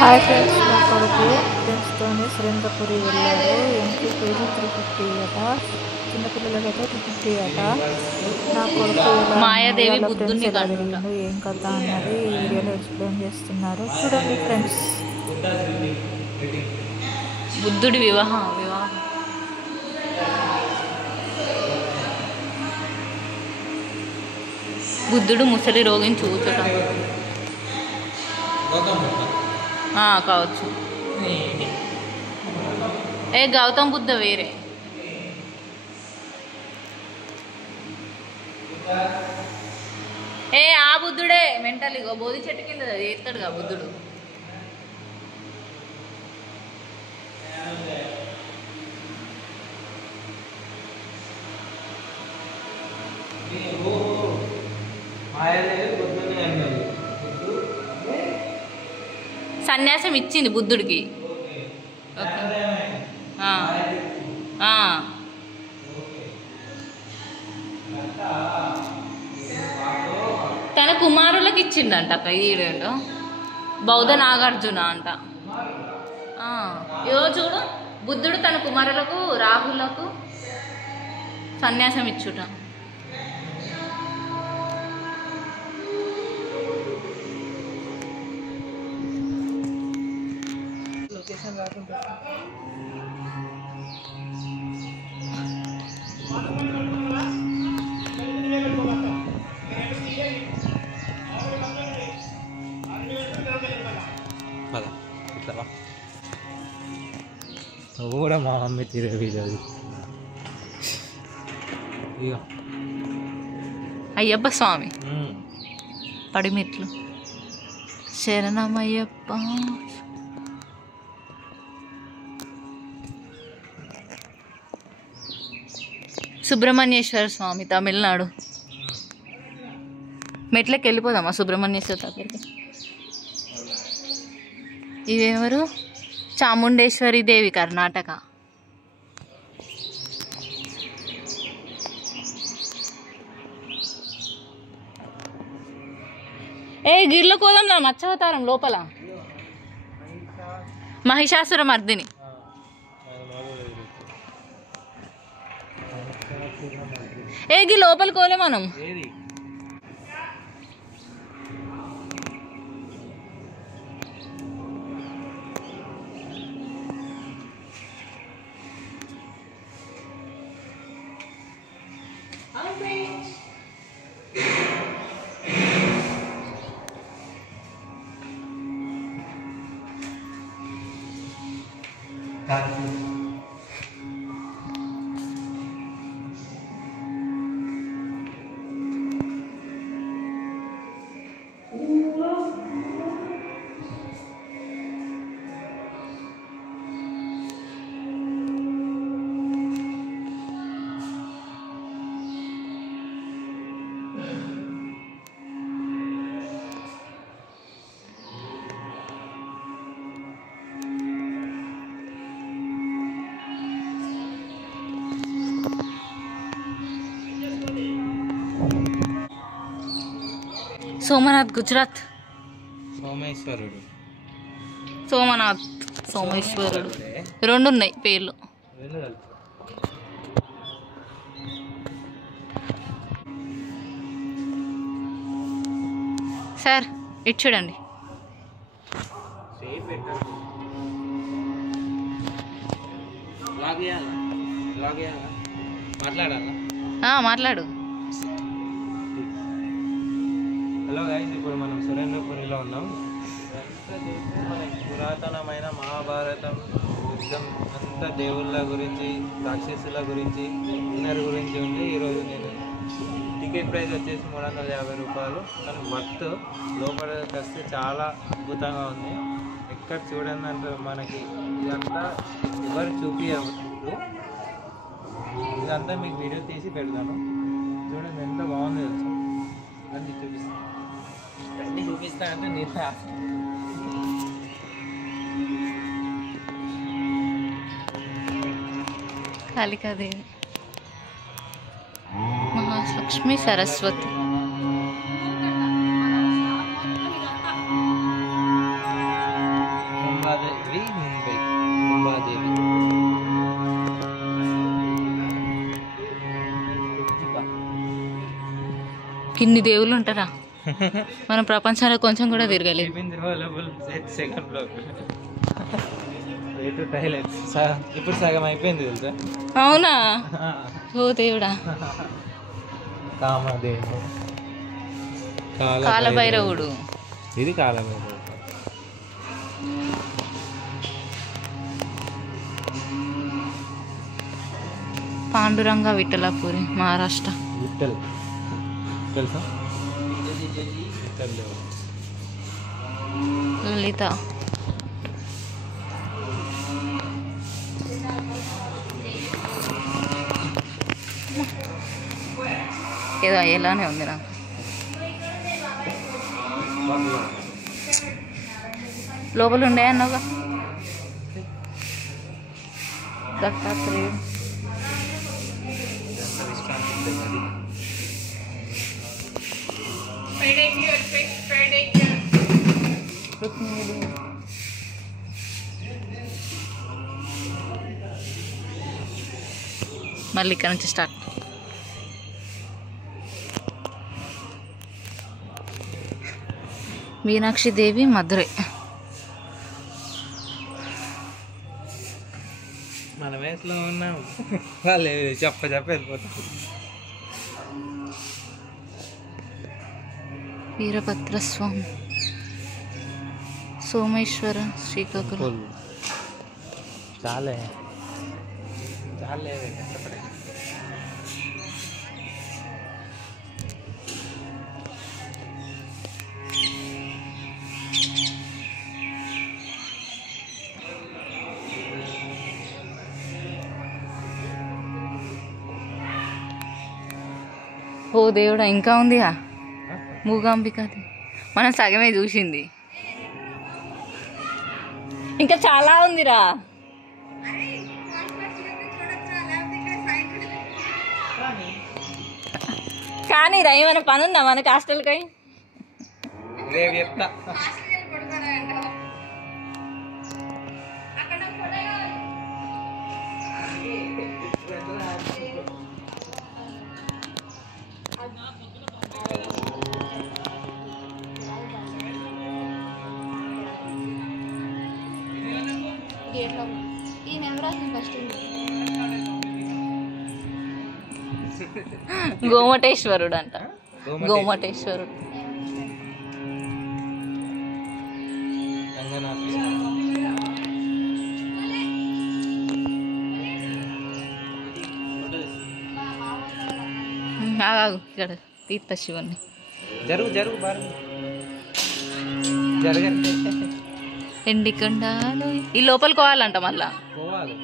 Hi friends, నా కొడుకు ఫ్రెండ్స్తోనే సురేంద్రపురి వెళ్ళారు. ఎంట్రీ ఫీజు 350 అట, చిన్నపిల్లలకైతే 250 అట. నా కొడుకు మాయాదేవి ఫ్రెండ్స్ బుద్ధుని ఎలా వెళ్ళిండు, ఏం కథ అన్నది ఈ వీడియోలో ఎక్స్ప్లెయిన్ చేస్తున్నారు, చూడండి ఫ్రెండ్స్. బుద్ధుడి వివాహం బుద్ధుడు ముసలి రోగిని చూచటం కావచ్చు. గౌతమ్ బుద్ధ వేరే. ఆ బుద్ధుడే మెంటల్. ఇగో బోధి చెట్టు కింద చేస్తాడుగా బుద్ధుడు. సన్యాసం ఇచ్చింది బుద్ధుడికి. తన కుమారులకు ఇచ్చిండంట. ఈడేంటో బౌద్ధ నాగార్జున అంట. ఇదో చూడు, బుద్ధుడు తన కుమారులకు రాహులకు సన్యాసం ఇచ్చుట. నువ్వు కూడా మా మమ్మీ తిరిగి అయ్యప్ప స్వామి పడిమెట్లు. శరణమయ్యప్ప. సుబ్రహ్మణ్యేశ్వర స్వామి తమిళనాడు. మెట్లకి వెళ్ళిపోదామా సుబ్రహ్మణ్యేశ్వర దగ్గరికి? ఇవెవరు? చాముండేశ్వరి దేవి కర్ణాటక. గిర్ల కోదంలా మత్స్యావతారం లోపల మహిషాసుర మర్దిని. గి లోపల కోలే మనం. సోమనాథ్ గుజరాత్. సోమనాథ్ సోమేశ్వరుడు రెండు ఉన్నాయి పేర్లు. సార్ ఇటు చూడండి. మాట్లాడు. హలో గైస్, ఇప్పుడు మనం సురేంద్రపురిలో ఉన్నాం. పురాతనమైన మహాభారతం యుద్ధం అంతా దేవుళ్ళ గురించి, రాక్షసుల గురించి, విన్నర్ గురించి ఉంది. ఈరోజు నేను టికెట్ ప్రైస్ వచ్చేసి 350 రూపాయలు. కానీ వర్త్ లోపలికి వస్తే చాలా అద్భుతంగా ఉంది. ఎక్కడ చూడండి అంటే మనకి ఇదంతా ఎవరు చూపించరు. ఇదంతా మీకు వీడియో తీసి పెడతాను. చూడండి ఎంత బాగుంది తెలుసు. అన్నీ చూపిస్తాను. అన్నీ చూపిస్తానంటే నేను కాళికాదేవి, మహాలక్ష్మి, సరస్వతి. ఇన్ని దేవుళ్ళు ఉంటారా? మన ప్రపంచంలో కొంచెం కూడా తిరగలేదు. సెకండ్ ఫ్లోర్ ఇప్పుడు సగం అయిపోయింది తెలుసా? అవునా? ఓ దేవుడా. కామదేవుడు, కాలభైరవుడు. ఇది కాలభైరవుడు. పాండురంగ విఠలాపురి, మహారాష్ట్ర. విఠల్ తెలుసా? విఠల్ లలిత. ఏదో ఎలానే ఉంది నాకు. లోపల ఉండే అన్నావుగా. దత్తాత్రేయుడు. మళ్ళీ ఇక్కడ నుంచి స్టార్ట్. మీనాక్షి దేవి, మధురై. మన వయసులో ఉన్నాం, వాళ్ళు చెప్ప వెళ్ళిపోతారు. వీరభద్రస్వామి, సోమేశ్వర, శ్రీకాకుళం. చాలే చాలే. ఓ దేవుడా, ఇంకా ఉందిగా మూగాంబికది. మనం సగమే చూసింది, ఇంకా చాలా ఉందిరా. కానీ రా, ఏమైనా పని ఉందా మనకి హాస్టల్కి? చెప్తా. గోమటేశ్వరుడు అంట. గోమటేశ్వరుడు. ఇక్కడ తీర్థ శివుని. జరుగు జరుగు బారు జరగండి. ఎండికొండలు ఈ లోపలికి పోవాలంట మళ్ళా. పోవాలి.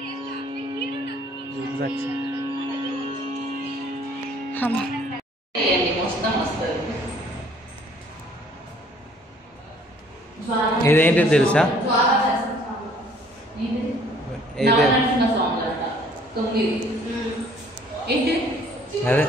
ఇదేంటి తెలుసా? అదే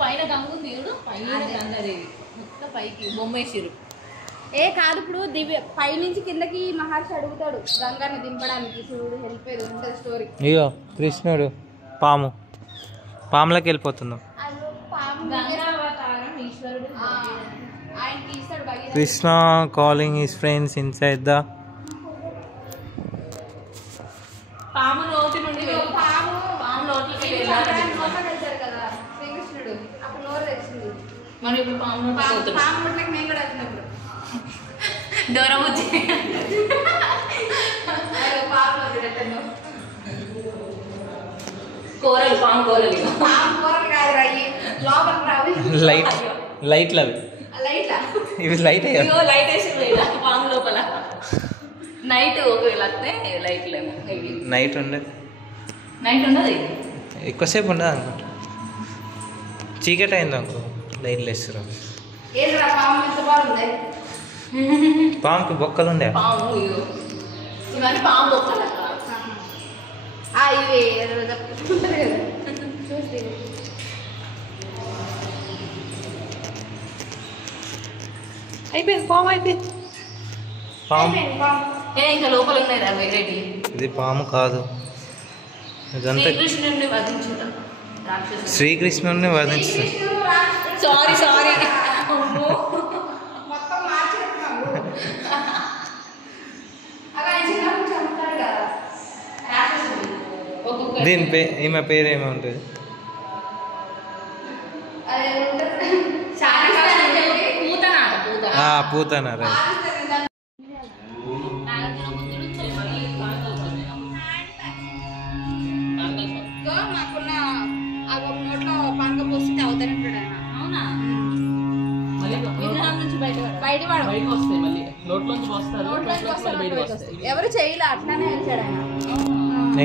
పైన గంగు దేవుడు, పైన గంగాదేవి, మొత్తం పైకి బొమ్మేసిరు. ఏ కాదు, ఇప్పుడు దివ్య పైనుంచి కిందకి మహర్షి అడుగుతాడు గంగాని దింపడానికి. చూడు హెల్ప్ అయ్యేది ఉంటుంది స్టోరీ. ఇగో కృష్ణుడు పాము, పాములకి వెళ్ళిపోతున్నాం. ఆయనకి ఇస్తాడు Krishna calling his friends inside the పాము నోటి నుండి పాము లోపలికి వెళ్తాడు కదా శ్రీకృష్ణుడు, అప్పుడు నోరు తెచ్చింది. మనం ఇప్పుడు పాము పాము నోట్లకి మేము కూడా వచ్చినప్పుడు దూరబుజ్జి కూరలు, పాము కూరలు. పాము కూరలు కాదు రాయి లోపల రావు. లైట్ లైట్లు అవి, లైట్లా ఇవి లైట్ ఇగో లైట్ వేసి పాము లోపల. నైట్ ఒకవేళ వస్తే లైట్లేమో. నైట్ ఉండదు, నైట్ ఉండదు, ఎక్కువసేపు ఉండదు అనుకుంటా. చీకటి అయింది అనుకో లైట్లు వేస్తారు. ఏంద్రా పాము ఎంత బాగుంది. పాముకి బొక్కలు ఉండే. పాము ఇవన్నీ పాము బొక్కలు. ఇవి ఉంటుంది కదా చూస్తే అయిపోయింది పాము అయిపోయింది. పాము ఇంకా లోపల ఉన్నాయి రా వెరైటీ. ఇది పాము కాదు, ఇదంతా శ్రీకృష్ణుడిని వధించుట రాక్షసుడు. శ్రీకృష్ణుడిని వధించు. సారీ మొత్తం మార్చేస్తున్నావు. అలా చిన్నప్పుడు చంపుతాడు కదా రాక్షసుడు. ఒక్కొక్క దీని ఈమె పేరు ఏమో ఉంటుంది. అదే ఉంటుంది. పూతన రైట్. మాకున్న నోట్లో పానక పోస్తే అవుతానే ఉంటాడు ఆయన. అవునా? బయట వస్తాయి మళ్ళీ నోట్లోంచి వస్తారు. ఎవరు చేయలే, అట్లానే వెళ్తాడు ఆయన.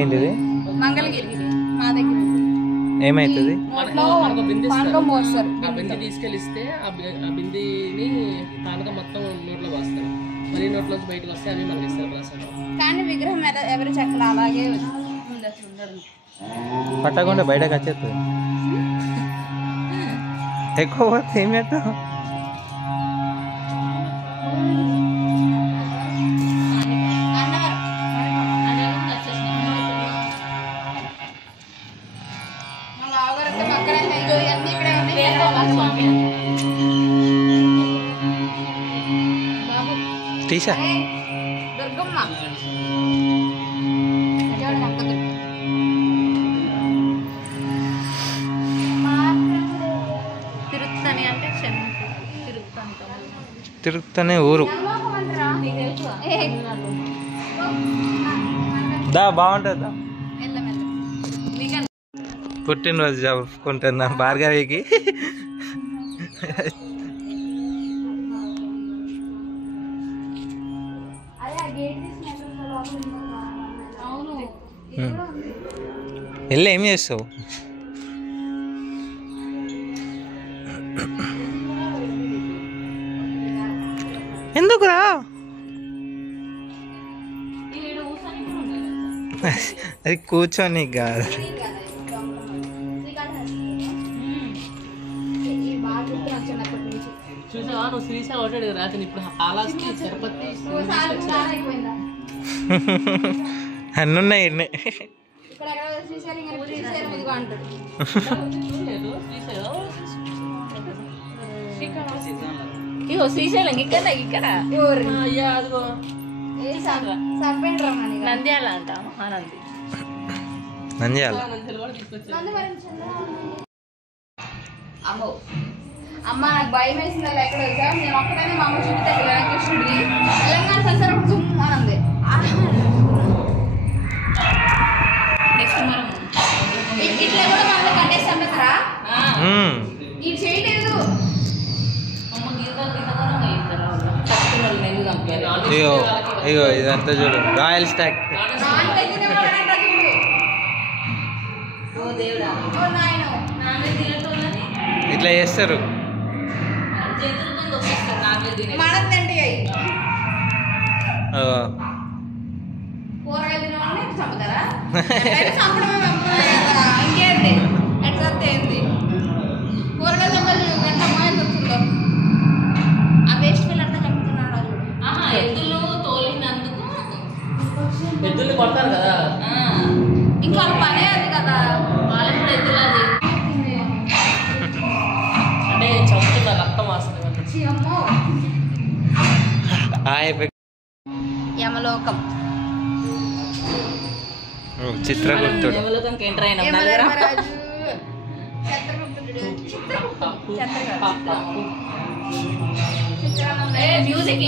ఏంటిది? మంగళగిరి మా దగ్గర ఏమైతుంది? నోట్లో పానకం పోస్తారు. ఆ బింది తీసుకెళ్ళిస్తే ఆ బిందిని పానకం మొత్తం నోట్లో పోస్తారు. మళ్ళీ నోట్లోంచి బయటకు వస్తే అవి మనకి ఇస్తారు ప్రసాదం. కానీ విగ్రహం ఎవరు చెక్కలు అలాగే ఉంది, అసలు ఉండదు. పట్టకుండా బయటకు వచ్చేస్తుంది. ఎక్కువ పోతే ఏం చేస్తావు? టీషా దుర్గమ్మ తిరుత్తని అంటే తిరుగుతానే ఊరు దా బాగుంటుందా? పుట్టినరోజు జరుపుకుంటున్నా భార్గవికి. వెళ్ళి ఏం చేస్తావు? ఎందుకురా? అది కూర్చొని కాదు. చూసావా నువ్వు శ్రీశైలం ఒకటి రాత్రి ఇప్పుడు కాళహస్తి తిరుపతి అన్నున్నాయి. ఇగో శ్రీశైలం ఇక్కడ నంద్యాల అంట. మహానంది నంద్యాల. అమ్మో అమ్మ నాకు భయం వేసింది. అలా ఎక్కడ వచ్చా నేను ఒక్కడనే మా అమ్మ చుట్టూ తగ్గలేను కృష్ణుడికి. తెలంగాణ సంసారం దుమ్ అనంది. ఇట్లా కూడా మనల్ని కట్టేస్తాం కదా, ఇది చేయలేదు. ఇగో ఇదంతా చూడు రాయల్ స్టాక్. నాన్ వెజ్ తినకూడదంట చూడు. ఓ దేవుడా, ఓ నాయనో. నాన్ వెజ్ తినటోళ్ళని ఇట్లా చేస్తారు. చేతులతో వస్తారు నాన్ వెజ్ తినే. మనదండి అవి కూరగాయలు తినవాళ్ళని చంపుతారా? చంపడమే ఇంకేంటి ఎట్లా ఏంది కూరగాయలు చంపాలి. ఎంత అమ్మాయి దొరుకుతుందో ఆ వేస్ట్ పిల్లలు అంతా చంపుతున్నాడు చూడు. ఎద్దులు తోలినందుకు ఎద్దుల్ని కొడతారు కదా. ఇంకా వాళ్ళ పనే అది కదా. వాళ్ళని కూడా ఎద్దులా అంటే చంపుతున్న రక్తం వాసన. అమ్మో యమలోకం చిత్రగుప్తుడు. యమలోకంకి ఎంటర్ అయినా యమధర్మరాజు చిత్రగుప్తుడు. చిత్రగుప్తుడు మ్యూజిక్